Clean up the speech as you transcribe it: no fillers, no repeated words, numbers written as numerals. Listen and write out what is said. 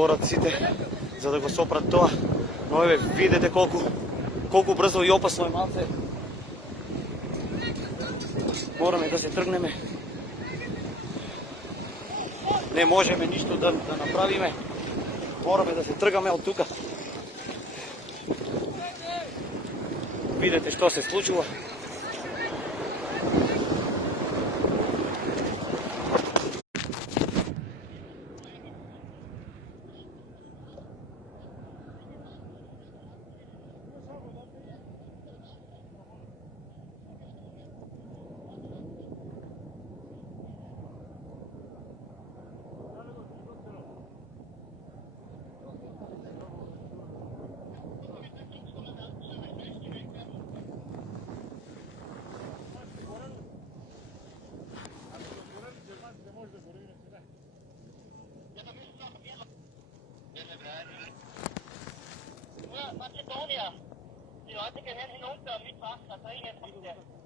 борат сите за да го сопрат тоа. Но еве видете колку брзо и опасно е малце. Мораме да се тргнеме. Не можеме ништо да направиме. Мораме да се тргаме од тука. Видете што се случува. Macedonia. Die Leute gehören hinunter mit Wasser, da jetzt